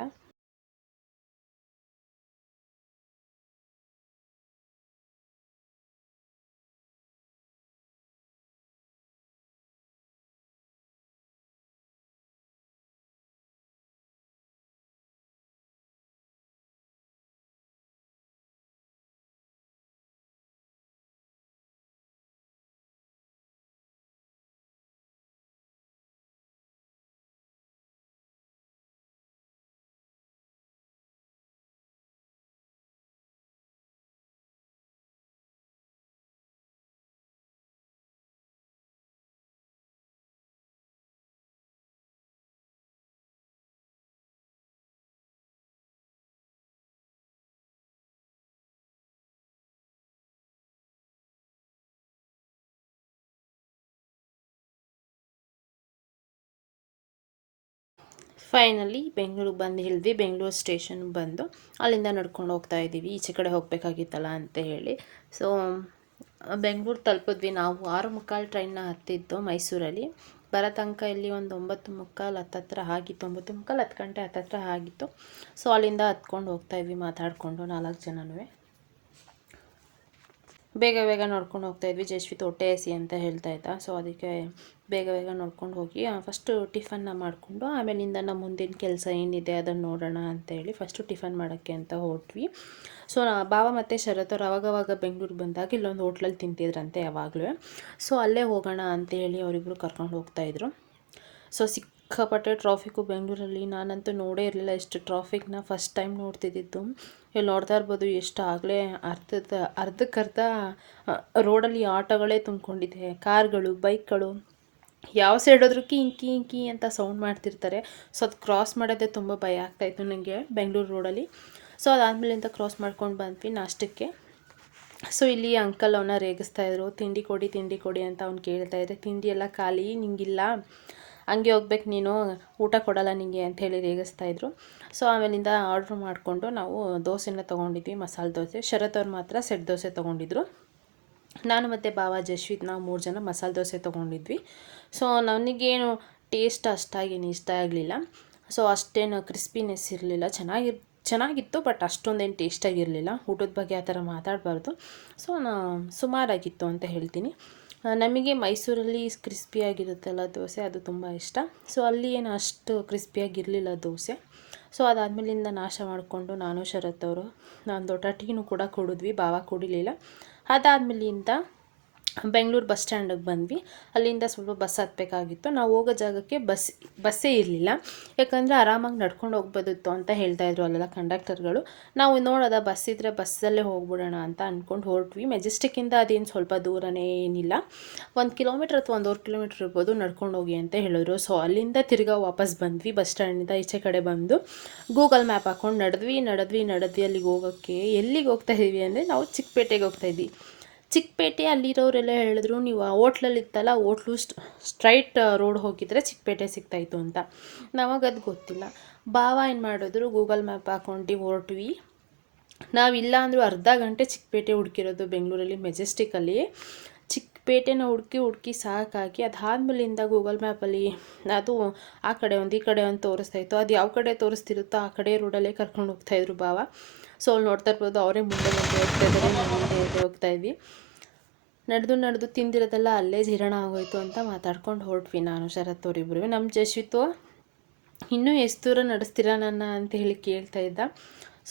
A: ಫೈನಲಿ ಬೆಂಗಳೂರಿಗೆ ಬಂದು ಇಳಿದ್ವಿ ಬೆಂಗಳೂರು ಸ್ಟೇಷನ್ ಬಂದು ಅಲ್ಲಿಂದ ನಡ್ಕೊಂಡು ಹೋಗ್ತಾ ಇದ್ದೀವಿ. ಈಚೆ ಕಡೆ ಹೋಗಬೇಕಾಗಿತ್ತಲ್ಲ ಅಂತ ಹೇಳಿ. ಸೊ ಬೆಂಗಳೂರು ತಲುಪಿದ್ವಿ ನಾವು. ಆರು ಮುಕ್ಕಾಲು ಟ್ರೈನ್ನ ಹತ್ತಿದ್ದು ಮೈಸೂರಲ್ಲಿ. ಬರೋ ತನಕ ಇಲ್ಲಿ ಒಂದು ಒಂಬತ್ತು ಮುಕ್ಕಾಲು ಹತ್ತತ್ರ ಆಗಿತ್ತು. ಒಂಬತ್ತು ಮುಕ್ಕಾಲು, ಹತ್ತು ಗಂಟೆ ಹತ್ತತ್ರ ಆಗಿತ್ತು. ಸೊ ಅಲ್ಲಿಂದ ಹತ್ಕೊಂಡು ಹೋಗ್ತಾ ಇದ್ವಿ, ಮಾತಾಡಿಕೊಂಡು ನಾಲ್ಕು ಜನನೂ. ಬೇಗ ಬೇಗ ನೋಡ್ಕೊಂಡು ಹೋಗ್ತಾ ಇದ್ವಿ. ಜಸ್ವಿತ್ ಹೊಟ್ಟೆ ಎಸಿ ಅಂತ ಹೇಳ್ತಾ ಇದ್ದ. ಸೊ ಅದಕ್ಕೆ ಬೇಗ ಬೇಗ ನೋಡ್ಕೊಂಡು ಹೋಗಿ ಫಸ್ಟು ಟಿಫನ್ನ ಮಾಡಿಕೊಂಡು ಆಮೇಲಿಂದ ನಮ್ಮ ಮುಂದಿನ ಕೆಲಸ ಏನಿದೆ ಅದನ್ನು ನೋಡೋಣ ಅಂತೇಳಿ ಫಸ್ಟು ಟಿಫನ್ ಮಾಡೋಕ್ಕೆ ಅಂತ ಹೊರಟ್ವಿ ಸೊ ಬಾವ ಮತ್ತು ಶರತ್ ಅವ್ರು ಅವಾಗವಾಗ ಬೆಂಗಳೂರಿಗೆ ಬಂದಾಗ ಇಲ್ಲೊಂದು ಹೋಟ್ಲಲ್ಲಿ ತಿಂತಿದ್ರಂತೆ ಯಾವಾಗಲೂ. ಸೊ ಅಲ್ಲೇ ಹೋಗೋಣ ಅಂತೇಳಿ ಅವರಿಬ್ಬರು ಕರ್ಕೊಂಡು ಹೋಗ್ತಾಯಿದ್ರು ಸೊ ಸಿಕ್ಕಾಪಟ್ಟೆ ಟ್ರಾಫಿಕ್ಕು ಬೆಂಗಳೂರಲ್ಲಿ ನಾನಂತೂ ನೋಡೇ ಇರಲಿಲ್ಲ. ಎಷ್ಟು ಟ್ರಾಫಿಕ್ನ ಫಸ್ಟ್ ಟೈಮ್ ನೋಡ್ತಿದ್ದಿದ್ದು. ಇಲ್ಲಿ ನೋಡ್ತಾ ಇರ್ಬೋದು ಎಷ್ಟು ಆಗಲೇ ಅರ್ಧದ, ಅರ್ಧಕ್ಕರ್ಧ ರೋಡಲ್ಲಿ ಆಟೋಗಳೇ ತುಂಬಿಕೊಂಡಿದೆ. ಕಾರ್ಗಳು, ಬೈಕ್ಗಳು ಯಾವ ಸೈಡ್ ಹೋದ್ರೂ ಕಿ ಇಂಕಿ ಕಿ ಅಂತ ಸೌಂಡ್ ಮಾಡ್ತಿರ್ತಾರೆ. ಸೊ ಅದು ಕ್ರಾಸ್ ಮಾಡೋದೇ ತುಂಬ ಭಯ ಆಗ್ತಾಯಿತ್ತು ನನಗೆ ಬೆಂಗಳೂರು ರೋಡಲ್ಲಿ ಸೊ ಅದಾದಮೇಲಿಂದ ಕ್ರಾಸ್ ಮಾಡ್ಕೊಂಡು ಬಂದ್ವಿ ನಾಷ್ಟಕ್ಕೆ. ಸೊ ಇಲ್ಲಿ ಅಂಕಲ್ ಅವನ್ನ ರೇಗಿಸ್ತಾ ಇದ್ರು. ತಿಂಡಿ ಕೊಡಿ ತಿಂಡಿ ಕೊಡಿ ಅಂತ ಅವ್ನು ಕೇಳ್ತಾ ಇದ್ರೆ ತಿಂಡಿ ಎಲ್ಲ ಖಾಲಿ, ನಿಂಗಿಲ್ಲ. ಹಂಗೆ ಹೋಗ್ಬೇಕು ನೀನು, ಊಟ ಕೊಡಲ್ಲ ನಿಂಗೆ ಅಂತ ಹೇಳಿ ರೇಗಿಸ್ತಾ ಇದ್ರು. ಸೊ ಆಮೇಲಿಂದ ಆರ್ಡ್ರ್ ಮಾಡಿಕೊಂಡು ನಾವು ದೋಸೆನ ತೊಗೊಂಡಿದ್ವಿ, ಮಸಾಲೆ ದೋಸೆ. ಶರತ್ ಅವ್ರು ಮಾತ್ರ ಸೆಟ್ ದೋಸೆ ತೊಗೊಂಡಿದ್ರು. ನಾನು ಮತ್ತು ಬಾವ ಜಶ್ವಿತ್ ನಾವು ಮೂರು ಜನ ಮಸಾಲೆ ದೋಸೆ ತೊಗೊಂಡಿದ್ವಿ. ಸೊ ನನಗೇನು ಟೇಸ್ಟ್ ಅಷ್ಟಾಗೇನು ಇಷ್ಟ ಆಗಲಿಲ್ಲ. ಸೊ ಅಷ್ಟೇನು ಕ್ರಿಸ್ಪಿನೆಸ್ ಇರಲಿಲ್ಲ. ಚೆನ್ನಾಗಿರ್ ಚೆನ್ನಾಗಿತ್ತು, ಬಟ್ ಅಷ್ಟೊಂದೇನು ಟೇಸ್ಟಾಗಿರಲಿಲ್ಲ ಊಟದ ಬಗ್ಗೆ ಆ ಥರ ಮಾತಾಡಬಾರ್ದು. ಸೊ ಸುಮಾರಾಗಿತ್ತು ಅಂತ ಹೇಳ್ತೀನಿ. ನಮಗೆ ಮೈಸೂರಲ್ಲಿ ಕ್ರಿಸ್ಪಿಯಾಗಿರುತ್ತಲ್ಲ ದೋಸೆ, ಅದು ತುಂಬ ಇಷ್ಟ. ಸೊ ಅಲ್ಲಿ ಏನು ಅಷ್ಟು ಕ್ರಿಸ್ಪಿಯಾಗಿರಲಿಲ್ಲ ದೋಸೆ. ಸೊ ಅದಾದಮೇಲಿಂದ ನಾಶ ಮಾಡಿಕೊಂಡು ನಾನು ಶರತ್ ಅವರು, ನಾನು ದೊಡ್ಡ ಟೀನು ಕೂಡ ಕುಡಿದ್ವಿ, ಭಾವ ಕುಡಿಲಿಲ್ಲ. ಅದಾದಮೇಲಿಂದ ಬೆಂಗಳೂರು ಬಸ್ ಸ್ಟ್ಯಾಂಡಿಗೆ ಬಂದ್ವಿ. ಅಲ್ಲಿಂದ ಸ್ವಲ್ಪ ಬಸ್ ಹತ್ತಬೇಕಾಗಿತ್ತು ನಾವು ಹೋಗೋ ಜಾಗಕ್ಕೆ ಬಸ್, ಬಸ್ಸೇ ಇರಲಿಲ್ಲ. ಯಾಕಂದರೆ ಆರಾಮಾಗಿ ನಡ್ಕೊಂಡು ಹೋಗ್ಬೋದಿತ್ತು ಅಂತ ಹೇಳ್ತಾ ಇದ್ರು ಅಲ್ಲೆಲ್ಲ ಕಂಡಕ್ಟರ್ಗಳು. ನಾವು ನೋಡೋದ ಬಸ್ ಇದ್ದರೆ ಬಸ್ಸಲ್ಲೇ ಹೋಗ್ಬಿಡೋಣ ಅಂತ ಅಂದ್ಕೊಂಡು ಹೊರಟ್ವಿ. ಮೆಜೆಸ್ಟಿಕ್ಕಿಂದ ಅದೇನು ಸ್ವಲ್ಪ ದೂರನೇ ಏನಿಲ್ಲ. ಒಂದು ಕಿಲೋಮೀಟ್ರ್ ಅಥವಾ ಒಂದೂವರೆ ಕಿಲೋಮೀಟ್ರ್ ಇರ್ಬೋದು ನಡ್ಕೊಂಡು ಹೋಗಿ ಅಂತ ಹೇಳಿದ್ರು. ಸೊ ಅಲ್ಲಿಂದ ತಿರ್ಗಾ ವಾಪಸ್ ಬಂದ್ವಿ. ಬಸ್ ಸ್ಟ್ಯಾಂಡಿಂದ ಈಚೆ ಕಡೆ ಬಂದು ಗೂಗಲ್ ಮ್ಯಾಪ್ ಹಾಕ್ಕೊಂಡು ನಡೆದ್ವಿ ನಡೆದ್ವಿ ನಡೆದ್ವಿ. ಅಲ್ಲಿಗೆ ಹೋಗೋಕ್ಕೆ ಎಲ್ಲಿಗೆ ಹೋಗ್ತಾ ಇದ್ದೀವಿ ಅಂದರೆ ನಾವು ಚಿಕ್ಕಪೇಟೆಗೆ ಹೋಗ್ತಾ ಇದ್ವಿ. ಚಿಕ್ಕಪೇಟೆ ಅಲ್ಲಿರೋರೆಲ್ಲ ಹೇಳಿದ್ರು, ನೀವು ಆ ಹೋಟ್ಲಲ್ಲಿ ಇತ್ತಲ್ಲ ಹೋಟ್ಲು ಸ್ಟ್ರೈಟ್ ರೋಡ್ ಹೋಗಿದ್ರೆ ಚಿಕ್ಕಪೇಟೆ ಸಿಗ್ತಾಯಿತ್ತು ಅಂತ. ನಮಗೆ ಅದು ಗೊತ್ತಿಲ್ಲ. ಬಾವ ಏನು ಮಾಡಿದ್ರು, ಗೂಗಲ್ ಮ್ಯಾಪ್ ಹಾಕೊಂಡು ಹೊರಟ್ವಿ. ನಾವಿಲ್ಲ ಅಂದರೂ ಅರ್ಧ ಗಂಟೆ ಚಿಕ್ಕಪೇಟೆ ಹುಡುಕಿರೋದು ಬೆಂಗಳೂರಲ್ಲಿ ಮೆಜೆಸ್ಟಿಕಲ್ಲಿ. ಚಿಕ್ಕಪೇಟೆನ ಹುಡುಕಿ ಹುಡುಕಿ ಸಾಕಾಗಿ ಅದಾದ್ಮೇಲಿಂದ ಗೂಗಲ್ ಮ್ಯಾಪಲ್ಲಿ ಅದು ಆ ಕಡೆ ಒಂದು, ಈ ಕಡೆ ಒಂದು ತೋರಿಸ್ತಾ ಇತ್ತು. ಅದು ಯಾವ ಕಡೆ ತೋರಿಸ್ತಿರುತ್ತೋ ಆ ಕಡೆ ರೋಡಲ್ಲೇ ಕರ್ಕೊಂಡು ಹೋಗ್ತಾಯಿದ್ರು ಬಾವ ಸೊ ಅಲ್ಲಿ ನೋಡ್ತಾ ಇರ್ಬೋದು ಅವರೇ ಮುಂದೆ ಮುಂದೆ ಹೋಗ್ತಾ ಇದ್ದಾರೆ, ಮುಂದೆ ಹೋಗ್ತಾ ಇದ್ವಿ. ನಡೆದು ನಡೆದು ತಿಂದಿರೋದೆಲ್ಲ ಅಲ್ಲೇ ಜೀರ್ಣ ಆಗೋಯ್ತು ಅಂತ ಮಾತಾಡ್ಕೊಂಡು ಹೊರಟ್ವಿ ನಾನು, ಶರತ್ ಅವರಿಬ್ಬರು ನಮ್ಮ ಜಶ್ವಿತ್ತು ಇನ್ನೂ ಎಷ್ಟು ದೂರ ನಡೆಸ್ತೀರಾ ನನ್ನ ಅಂತ ಹೇಳಿ ಕೇಳ್ತಾ ಇದ್ದ.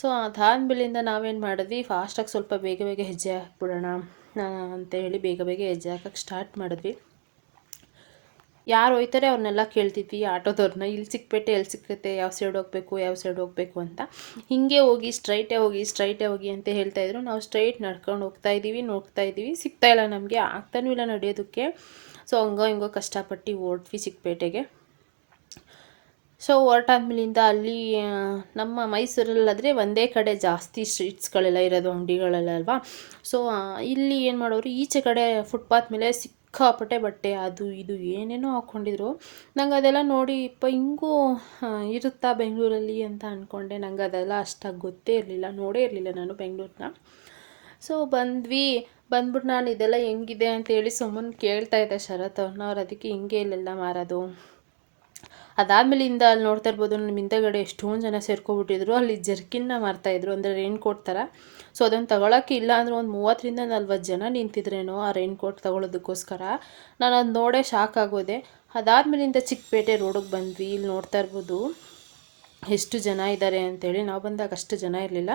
A: ಸೊ ಅದಾದ್ಮೇಲಿಂದ ನಾವೇನು ಮಾಡಿದ್ವಿ? ಫಾಸ್ಟಾಗಿ ಸ್ವಲ್ಪ ಬೇಗ ಬೇಗ ಹೆಜ್ಜೆ ಹಾಕ್ಬಿಡೋಣ. ಅಂತ ಹೇಳಿ ಬೇಗ ಬೇಗ ಹೆಜ್ಜೆ ಹಾಕಕ್ಕೆ ಸ್ಟಾರ್ಟ್ ಮಾಡಿದ್ವಿ. ಯಾರು ಹೋಯ್ತಾರೆ ಅವ್ರನ್ನೆಲ್ಲ ಕೇಳ್ತಿದ್ವಿ ಆಟೋದವ್ರನ್ನ ಇಲ್ಲಿ ಸಿಕ್ಕಪೇಟೆ ಎಲ್ಲಿ ಸಿಕ್ಕತ್ತೆ ಯಾವ ಸೈಡ್ ಹೋಗಬೇಕು, ಯಾವ ಸೈಡ್ ಹೋಗಬೇಕು ಅಂತ. ಹೀಗೆ ಹೋಗಿ ಸ್ಟ್ರೈಟೇ ಹೋಗಿ ಸ್ಟ್ರೈಟೇ ಹೋಗಿ ಅಂತ ಹೇಳ್ತಾ ಇದ್ರು. ನಾವು ಸ್ಟ್ರೈಟ್ ನಡ್ಕೊಂಡು ಹೋಗ್ತಾ ಇದ್ದೀವಿ, ನೋಡ್ತಾ ಇದ್ದೀವಿ. ಸಿಗ್ತಾ ಇಲ್ಲ ನಮಗೆ. ಆಗ್ತಾನೂ ಇಲ್ಲ ನಡೆಯೋದಕ್ಕೆ. ಸೊ ಹಂಗೋ ಹಿಂಗೋ ಕಷ್ಟಪಟ್ಟು ಓಡ್ವಿ ಚಿಕ್ಕಪೇಟೆಗೆ ಸೊ ಹೊರಟಾದ್ಮೇಲಿಂದ ಅಲ್ಲಿ ನಮ್ಮ ಮೈಸೂರಲ್ಲಾದರೆ ಒಂದೇ ಕಡೆ ಜಾಸ್ತಿ ಸ್ಟ್ರೀಟ್ಸ್ಗಳೆಲ್ಲ ಇರೋದು ಅಂಗಡಿಗಳೆಲ್ಲ ಅಲ್ವಾ? ಸೊ ಇಲ್ಲಿ ಏನು ಮಾಡೋರು, ಈಚೆ ಕಡೆ ಫುಟ್ಪಾತ್ ಮೇಲೆ ಸಿಕ್ಕಾಪಟ್ಟೆ ಬಟ್ಟೆ, ಅದು ಇದು ಏನೇನೋ ಹಾಕ್ಕೊಂಡಿದ್ರು ನಂಗೆ ಅದೆಲ್ಲ ನೋಡಿ, ಇಪ್ಪ, ಹಿಂಗೂ ಇರುತ್ತಾ ಬೆಂಗಳೂರಲ್ಲಿ? ಅಂತ ಅಂದ್ಕೊಂಡೆ ನಂಗೆ ಅದೆಲ್ಲ ಅಷ್ಟಾಗಿ ಗೊತ್ತೇ ಇರಲಿಲ್ಲ, ನೋಡೇ ಇರಲಿಲ್ಲ ನಾನು ಬೆಂಗಳೂರನ್ನ ಸೊ ಬಂದ್ವಿ. ಬಂದ್ಬಿಟ್ಟು ನಾನು, ಇದೆಲ್ಲ ಹೆಂಗಿದೆ? ಅಂತೇಳಿ ಸುಮ್ಮನೆ ಕೇಳ್ತಾ ಇದ್ದೆ ಶರತ್ ಅವ್ರನ್ನ ಅವ್ರು ಅದಕ್ಕೆ ಹಿಂಗೆ ಇಲ್ಲೆಲ್ಲ ಮಾರೋದು. ಅದಾದಮೇಲಿಂದ ಅಲ್ಲಿ ನೋಡ್ತಾ ಇರ್ಬೋದು ನಮ್ಮ ಹಿಂದೆಗಡೆ ಎಷ್ಟೊಂದು ಜನ ಸೇರ್ಕೊಬಿಟ್ಟಿದ್ರು ಅಲ್ಲಿ ಜರ್ಕಿನ್ನ ಮಾರ್ತಾಯಿದ್ರು ಅಂದರೆ ರೈನ್ ಕೋಟ್ ಥರ ಸೊ ಅದನ್ನು ತಗೊಳಕ್ಕೆ ಇಲ್ಲ ಅಂದ್ರೆ ಒಂದು ಮೂವತ್ತರಿಂದ ನಲ್ವತ್ತು ಜನ ನಿಂತಿದ್ರೇನೋ ಆ ರೈನ್ ಕೋಟ್ ತಗೊಳ್ಳೋದಕ್ಕೋಸ್ಕರ ನಾನು ಅದು ನೋಡೇ ಶಾಕ್ ಆಗೋದೆ. ಅದಾದಮೇಲಿಂದ ಚಿಕ್ಕಪೇಟೆ ರೋಡಿಗೆ ಬಂದ್ವಿ. ಇಲ್ಲಿ ನೋಡ್ತಾ ಇರ್ಬೋದು, ಎಷ್ಟು ಜನ ಇದ್ದಾರೆ ಅಂತೇಳಿ. ನಾವು ಬಂದಾಗ ಅಷ್ಟು ಜನ ಇರಲಿಲ್ಲ.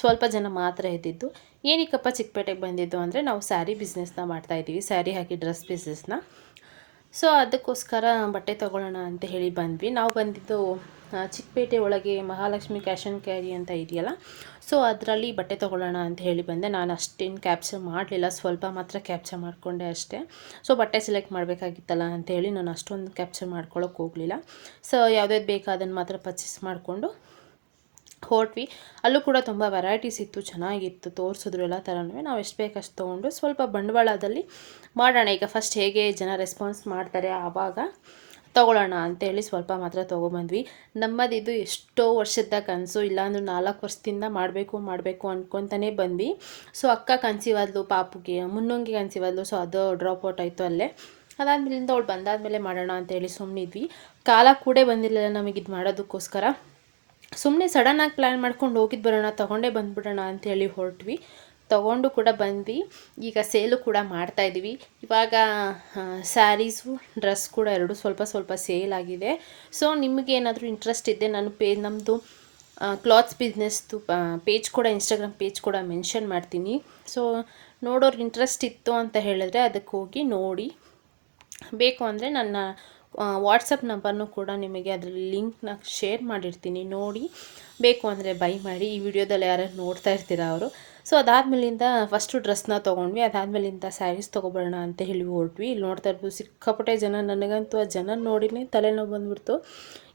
A: ಸ್ವಲ್ಪ ಜನ ಮಾತ್ರ ಇದ್ದಿದ್ದು. ಏನಕ್ಕಪ್ಪ ಚಿಕ್ಕಪೇಟೆಗೆ ಬಂದಿದ್ದು ಅಂದರೆ ನಾವು ಸ್ಯಾರಿ ಬಿಸ್ನೆಸ್ನ ಮಾಡ್ತಾಯಿದ್ದೀವಿ ಸ್ಯಾರಿ ಹಾಕಿ ಡ್ರೆಸ್ ಬಿಸ್ನೆಸ್ನ ಸೊ ಅದಕ್ಕೋಸ್ಕರ ಬಟ್ಟೆ ತೊಗೊಳ್ಳೋಣ ಅಂತ ಹೇಳಿ ಬಂದ್ವಿ. ನಾವು ಬಂದಿದ್ದು ಚಿಕ್ಕಪೇಟೆ ಒಳಗೆ ಮಹಾಲಕ್ಷ್ಮಿ ಕ್ಯಾಶ್ ಆ್ಯಂಡ್ ಕ್ಯಾರಿ ಅಂತ ಇದೆಯಲ್ಲ, ಸೊ ಅದರಲ್ಲಿ ಬಟ್ಟೆ ತೊಗೊಳ್ಳೋಣ ಅಂತ ಹೇಳಿ ಬಂದೆ. ನಾನು ಅಷ್ಟೇನು ಕ್ಯಾಪ್ಚರ್ ಮಾಡಲಿಲ್ಲ, ಸ್ವಲ್ಪ ಮಾತ್ರ ಕ್ಯಾಪ್ಚರ್ ಮಾಡಿಕೊಂಡೆ ಅಷ್ಟೇ. ಸೊ ಬಟ್ಟೆ ಸೆಲೆಕ್ಟ್ ಮಾಡಬೇಕಾಗಿತ್ತಲ್ಲ ಅಂತ ಹೇಳಿ ನಾನು ಅಷ್ಟೊಂದು ಕ್ಯಾಪ್ಚರ್ ಮಾಡ್ಕೊಳ್ಳೋಕೆ ಹೋಗಲಿಲ್ಲ. ಸೊ ಯಾವ್ದು ಬೇಕಾದನ್ನು ಮಾತ್ರ ಪರ್ಚೇಸ್ ಮಾಡಿಕೊಂಡು ಹೊರಟ್ವಿ ಅಲ್ಲೂ ಕೂಡ ತುಂಬ ವೆರೈಟೀಸ್ ಇತ್ತು, ಚೆನ್ನಾಗಿತ್ತು, ತೋರಿಸಿದ್ರು ಎಲ್ಲ ಥರನೂ ನಾವು ಎಷ್ಟು ಬೇಕಷ್ಟು ತೊಗೊಂಡು ಸ್ವಲ್ಪ ಬಂಡವಾಳದಲ್ಲಿ ಮಾಡೋಣ. ಈಗ ಫಸ್ಟ್ ಹೇಗೆ ಜನ ರೆಸ್ಪಾನ್ಸ್ ಮಾಡ್ತಾರೆ ಆವಾಗ ತೊಗೊಳ್ಳೋಣ ಅಂತೇಳಿ ಸ್ವಲ್ಪ ಮಾತ್ರ ತೊಗೊಬಂದ್ವಿ. ನಮ್ಮದಿದು ಎಷ್ಟೋ ವರ್ಷದ ಕನಸು, ಇಲ್ಲಾಂದ್ರೆ ನಾಲ್ಕು ವರ್ಷದಿಂದ ಮಾಡಬೇಕು ಮಾಡಬೇಕು ಅಂದ್ಕೊತಾನೆ ಬಂದ್ವಿ. ಸೊ ಅಕ್ಕ ಕನಸಿವಾದ್ಲು ಪಾಪುಗೆ, ಮುನ್ನೊಂಗಿ ಕನಸಿವಾದ್ಲು ಸೊ ಅದು ಡ್ರಾಪ್ ಔಟ್ ಆಯಿತು ಅಲ್ಲೇ. ಅದಾದ್ಮೇಲಿಂದ ಅವಳು ಬಂದಾದಮೇಲೆ ಮಾಡೋಣ ಅಂತೇಳಿ ಸುಮ್ಮನಿದ್ವಿ ಕಾಲ ಕೂಡ ಬಂದಿರಲಿಲ್ಲ ನಮಗೆ ಇದು ಮಾಡೋದಕ್ಕೋಸ್ಕರ. ಸುಮ್ಮನೆ ಸಡನ್ನಾಗಿ ಪ್ಲ್ಯಾನ್ ಮಾಡ್ಕೊಂಡು ಹೋಗಿದ್ದು ಬರೋಣ, ತೊಗೊಂಡೇ ಬಂದ್ಬಿಡೋಣ ಅಂಥೇಳಿ ಹೊರಟ್ವಿ. ತೊಗೊಂಡು ಕೂಡ ಬಂದ್ವಿ. ಈಗ ಸೇಲು ಕೂಡ ಮಾಡ್ತಾಯಿದ್ದೀವಿ ಇವಾಗ ಸ್ಯಾರೀಸು, ಡ್ರೆಸ್ ಕೂಡ ಎರಡು ಸ್ವಲ್ಪ ಸ್ವಲ್ಪ ಸೇಲ್ ಆಗಿದೆ. ಸೊ, ನಿಮಗೆ ಏನಾದರೂ ಇಂಟ್ರೆಸ್ಟ್ ಇದ್ದೆ ನಾನು ಪೇ ನಮ್ಮದು ಕ್ಲಾತ್ಸ್ ಬಿಸ್ನೆಸ್ದು ಪೇಜ್ ಕೂಡ ಇನ್ಸ್ಟಾಗ್ರಾಮ್ ಪೇಜ್ ಕೂಡ ಮೆನ್ಷನ್ ಮಾಡ್ತೀನಿ. ಸೊ ನೋಡೋರ್ಗೆ ಇಂಟ್ರೆಸ್ಟ್ ಇತ್ತು ಅಂತ ಹೇಳಿದ್ರೆ ಅದಕ್ಕೆ ಹೋಗಿ ನೋಡಿ. ಬೇಕು ಅಂದರೆ ನನ್ನ ವಾಟ್ಸಪ್ ನಂಬರ್ನು ಕೂಡ ನಿಮಗೆ ಅದರಲ್ಲಿ ಲಿಂಕ್ನ ಶೇರ್ ಮಾಡಿರ್ತೀನಿ. ನೋಡಿ, ಬೇಕು ಅಂದರೆ ಬೈ ಮಾಡಿ. ಈ ವಿಡಿಯೋದಲ್ಲಿ ಯಾರು ನೋಡ್ತಾ ಇರ್ತೀರ ಅವರು? ಸೊ ಅದಾದಮೇಲಿಂದ ಫಸ್ಟು ಡ್ರೆಸ್ನ ತೊಗೊಂಡ್ವಿ. ಅದಾದಮೇಲಿಂದ ಸ್ಯಾರೀಸ್ ತೊಗೊಬರೋಣ ಅಂತ ಹೇಳಿ ಹೊರಟ್ವಿ. ಇಲ್ಲಿ ನೋಡ್ತಾ ಇರ್ಬೋದು, ಸಿಕ್ಕಾಪಟ್ಟೆ ಜನ. ನನಗಂತೂ ಆ ಜನ ನೋಡಿನೇ ತಲೆನೋವು ಬಂದುಬಿಡ್ತು.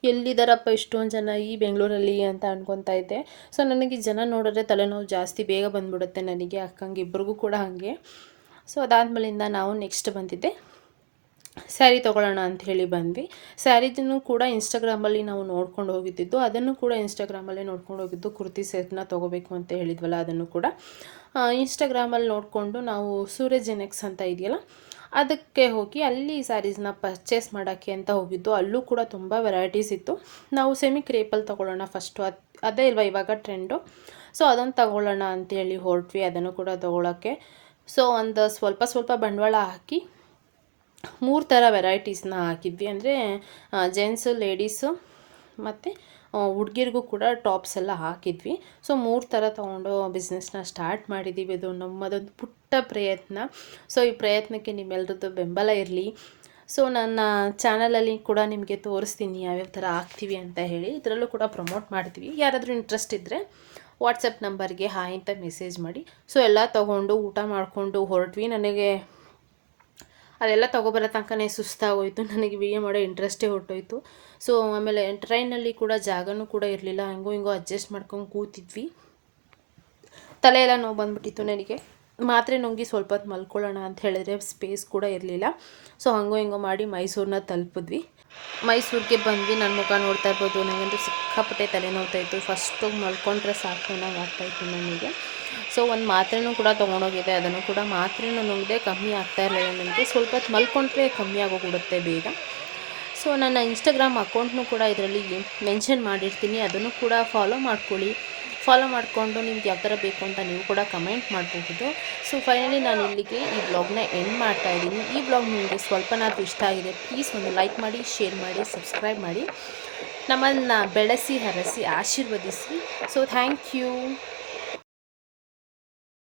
A: ಎಲ್ಲಿದ್ದಾರಪ್ಪ ಇಷ್ಟೊಂದು ಜನ ಈ ಬೆಂಗಳೂರಲ್ಲಿ ಅಂತ ಅನ್ಕೊತಾ ಇದ್ದೆ. ಸೊ ನನಗೆ ಜನ ನೋಡಿದ್ರೆ ತಲೆನೋವು ಜಾಸ್ತಿ ಬೇಗ ಬಂದುಬಿಡುತ್ತೆ ನನಗೆ, ಅಕ್ಕಂಗೆ ಇಬ್ಬರಿಗೂ ಕೂಡ ಹಾಗೆ. ಸೊ ಅದಾದಮೇಲಿಂದ ನಾವು ನೆಕ್ಸ್ಟ್ ಬಂದಿದ್ದೆ. ಸ್ಯಾರಿ ತೊಗೊಳ್ಳೋಣ ಅಂತ ಹೇಳಿ ಬಂದ್ವಿ. ಸ್ಯಾರಿದನ್ನು ಕೂಡ ಇನ್ಸ್ಟಾಗ್ರಾಮಲ್ಲಿ ನಾವು ನೋಡ್ಕೊಂಡು ಹೋಗಿದ್ದಿದ್ದು, ಅದನ್ನು ಕೂಡ ಇನ್ಸ್ಟಾಗ್ರಾಮಲ್ಲೇ ನೋಡ್ಕೊಂಡು ಹೋಗಿದ್ದು, ಕುರ್ತಿ ಸೆಟ್ನ ತೊಗೋಬೇಕು ಅಂತ ಹೇಳಿದ್ವಲ್ಲ, ಅದನ್ನು ಕೂಡ. ಇನ್ಸ್ಟಾಗ್ರಾಮಲ್ಲಿ ನೋಡಿಕೊಂಡು ನಾವು ಸೂರ್ಯ ಜೆನೆಕ್ಸ್ ಅಂತ ಇದೆಯಲ್ಲ, ಅದಕ್ಕೆ ಹೋಗಿ ಅಲ್ಲಿ ಸ್ಯಾರೀಸ್ನ ಪರ್ಚೇಸ್ ಮಾಡೋಕ್ಕೆ ಅಂತ ಹೋಗಿದ್ದು. ಅಲ್ಲೂ ಕೂಡ ತುಂಬ ವೆರೈಟೀಸ್ ಇತ್ತು. ನಾವು ಸೆಮಿ ಕ್ರೇಪಲ್ಲಿ ತೊಗೊಳ್ಳೋಣ ಫಸ್ಟು ಅದು, ಅದೇ ಇಲ್ವಾ ಇವಾಗ ಟ್ರೆಂಡು ಸೊ ಅದನ್ನು ತಗೊಳ್ಳೋಣ ಅಂತೇಳಿ ಹೊರಟ್ವಿ, ಅದನ್ನು ಕೂಡ ತೊಗೊಳಕ್ಕೆ. ಸೊ ಒಂದು ಸ್ವಲ್ಪ ಸ್ವಲ್ಪ ಬಂಡವಾಳ ಹಾಕಿ ಮೂರು ಥರ ವೆರೈಟೀಸ್ನ ಹಾಕಿದ್ವಿ ಅಂದರೆ ಜೆಂಟ್ಸು, ಲೇಡೀಸು ಮತ್ತು ಹುಡುಗಿರಿಗೂ ಕೂಡ ಟಾಪ್ಸ್ ಎಲ್ಲ ಹಾಕಿದ್ವಿ. ಸೊ, ಮೂರು ಥರ ತೊಗೊಂಡು ಬಿಸ್ನೆಸ್ನ ಸ್ಟಾರ್ಟ್ ಮಾಡಿದ್ದೀವಿ ಅದು ನಮ್ಮದೊಂದು ಪುಟ್ಟ ಪ್ರಯತ್ನ. ಸೊ, ಈ ಪ್ರಯತ್ನಕ್ಕೆ ನಿಮ್ಮೆಲ್ಲರದ್ದು ಬೆಂಬಲ ಇರಲಿ. ಸೊ, ನನ್ನ ಚಾನಲಲ್ಲಿ ಕೂಡ ನಿಮಗೆ ತೋರಿಸ್ತೀನಿ ಯಾವ್ಯಾವ ಥರ ಹಾಕ್ತೀವಿ ಅಂತ ಹೇಳಿ. ಇದರಲ್ಲೂ ಕೂಡ ಪ್ರಮೋಟ್ ಮಾಡ್ತೀವಿ. ಯಾರಾದರೂ ಇಂಟ್ರೆಸ್ಟ್ ಇದ್ದರೆ ವಾಟ್ಸಪ್ ನಂಬರ್ಗೆ ಹಾಯ್ ಅಂತ ಮೆಸೇಜ್ ಮಾಡಿ. ಸೊ, ಎಲ್ಲ ತೊಗೊಂಡು ಊಟ ಮಾಡಿಕೊಂಡು ಹೊರಟ್ವಿ. ನನಗೆ ಅದೆಲ್ಲ ತೊಗೊಬರೋ ತನಕನೇ ಸುಸ್ತಾಗೋಯಿತು ನನಗೆ ವಿಡಿಯೋ ಮಾಡೋ ಇಂಟ್ರೆಸ್ಟೇ ಹೊರಟೋಯ್ತು. ಸೊ, ಆಮೇಲೆ ಟ್ರೈನಲ್ಲಿ ಕೂಡ ಜಾಗನೂ ಕೂಡ ಇರಲಿಲ್ಲ. ಹಂಗೋ ಹಿಂಗೋ ಅಡ್ಜಸ್ಟ್ ಮಾಡ್ಕೊಂಡು ಕೂತಿದ್ವಿ. ತಲೆ ಎಲ್ಲ ನೋವು ಬಂದುಬಿಟ್ಟಿತ್ತು ನನಗೆ. ಮಾತ್ರೆ ನುಂಗಿ ಸ್ವಲ್ಪ ಹೊತ್ತು ಮಲ್ಕೊಳ್ಳೋಣ ಅಂತ ಹೇಳಿದ್ರೆ ಸ್ಪೇಸ್ ಕೂಡ ಇರಲಿಲ್ಲ. ಸೊ, ಹಂಗೋ ಹಿಂಗೋ ಮಾಡಿ ಮೈಸೂರನ್ನ ತಲುಪಿದ್ವಿ. ಮೈಸೂರಿಗೆ ಬಂದ್ವಿ. ನನ್ನ ಮುಖ ನೋಡ್ತಾ ಇರ್ಬೋದು. ನನಗಂತೂ ಸಿಕ್ಕಾಪಟ್ಟೆ ತಲೆ ನೋಡ್ತಾಯಿತ್ತು ಫಸ್ಟು ಮಲ್ಕೊಂಡ್ರೆ ಸಾಕು ಅನ್ನೋಂಗೆ ನನಗೆ. ಸೊ ಒಂದು ಮಾತ್ರೆನೂ ಕೂಡ ತೊಗೊಂಡೋಗಿದೆ. ಅದನ್ನು ಕೂಡ ಮಾತ್ರೆನೂ ನುಂಗದೆ ಕಮ್ಮಿ ಆಗ್ತಾ ಇರಲಿಲ್ಲ ನನಗೆ. ಸ್ವಲ್ಪ ಮಲ್ಕೊಂಡ್ರೆ ಕಮ್ಮಿ ಆಗೋಗ್ಬಿಡುತ್ತೆ ಬೇಗ. ಸೊ ನನ್ನ ಇನ್ಸ್ಟಾಗ್ರಾಮ್ ಅಕೌಂಟ್ನೂ ಕೂಡ ಇದರಲ್ಲಿ ಮೆನ್ಷನ್ ಮಾಡಿರ್ತೀನಿ. ಅದನ್ನು ಕೂಡ ಫಾಲೋ ಮಾಡ್ಕೊಳ್ಳಿ. ಫಾಲೋ ಮಾಡಿಕೊಂಡು ನಿಮ್ಗೆ ಯಾವ ಥರ ಬೇಕು ಅಂತ ನೀವು ಕೂಡ ಕಮೆಂಟ್ ಮಾಡಬಹುದು. ಸೊ ಫೈನಲಿ ನಾನು ಇಲ್ಲಿಗೆ ಈ ಬ್ಲಾಗ್ನ ಎಂಡ್ ಮಾಡ್ತಾ ಇದ್ದೀನಿ. ಈ ಬ್ಲಾಗ್ ನಿಮಗೆ ಸ್ವಲ್ಪನಾದ್ರು ಇಷ್ಟ ಆಗಿದೆ ಪ್ಲೀಸ್ ಒಂದು ಲೈಕ್ ಮಾಡಿ ಶೇರ್ ಮಾಡಿ ಸಬ್ಸ್ಕ್ರೈಬ್ ಮಾಡಿ. ನಮ್ಮನ್ನು ಬೆಳೆಸಿ, ಹರಸಿ, ಆಶೀರ್ವದಿಸಿ. So thank you